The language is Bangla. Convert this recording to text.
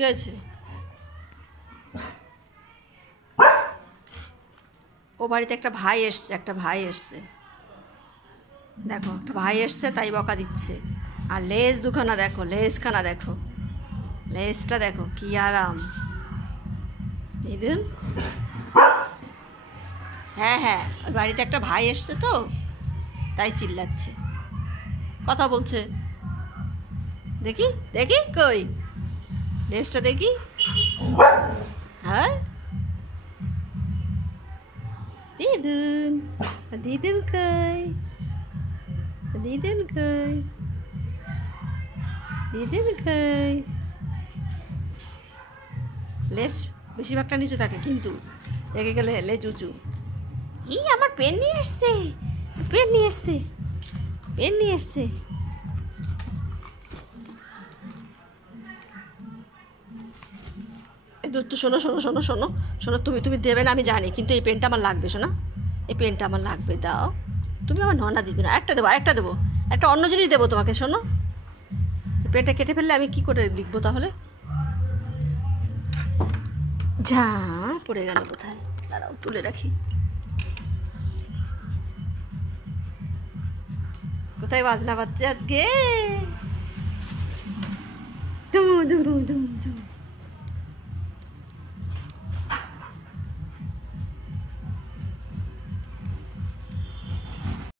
কি হয়েছে? ও বাড়িতে একটা ভাই এসছে দেখো, একটা ভাই এসছে তাই বকা দিচ্ছে। আর লেজ দুখানা দেখো, লেজখানা দেখো, লেজটা দেখো কি আরাম। দিদুন, হ্যাঁ ওই বাড়িতে একটা ভাই এসছে তো তাই চিল্লাচ্ছে, কথা বলছে। দেখি দেখি কই লেজটা দেখি। হ্যাঁ দিদুন, দিদুন কই, দিদুন কই, দিদুন কই। লেজ বেশিরভাগটা নিচু থাকে, কিন্তু রেগে গেলে লেজ উঁচু। আমার পেন নিয়ে এসছে, পেন নিয়ে এসছে, পেন নিয়ে এসছে। তো শোনো শোনো শোনো শোনো শোনো, তুমি দেবে না আমি জানি, কিন্তু এই পেনটা আমার লাগবে। শোনা, এই পেনটা আমার লাগবে, দাও। তুমি আমার ননা দিদি না, একটা দেবো, একটা অন্য জিনিস দেবো তোমাকে। শোনো, পেনটা কেটে ফেললে আমি কি করে লিখবো তাহলে? যা পড়ে গেল কোথায়, দাঁড়াও তুলে রাখি। কোথায় বাজনা বাজছে আজকে? দুম দুম দুম দুম।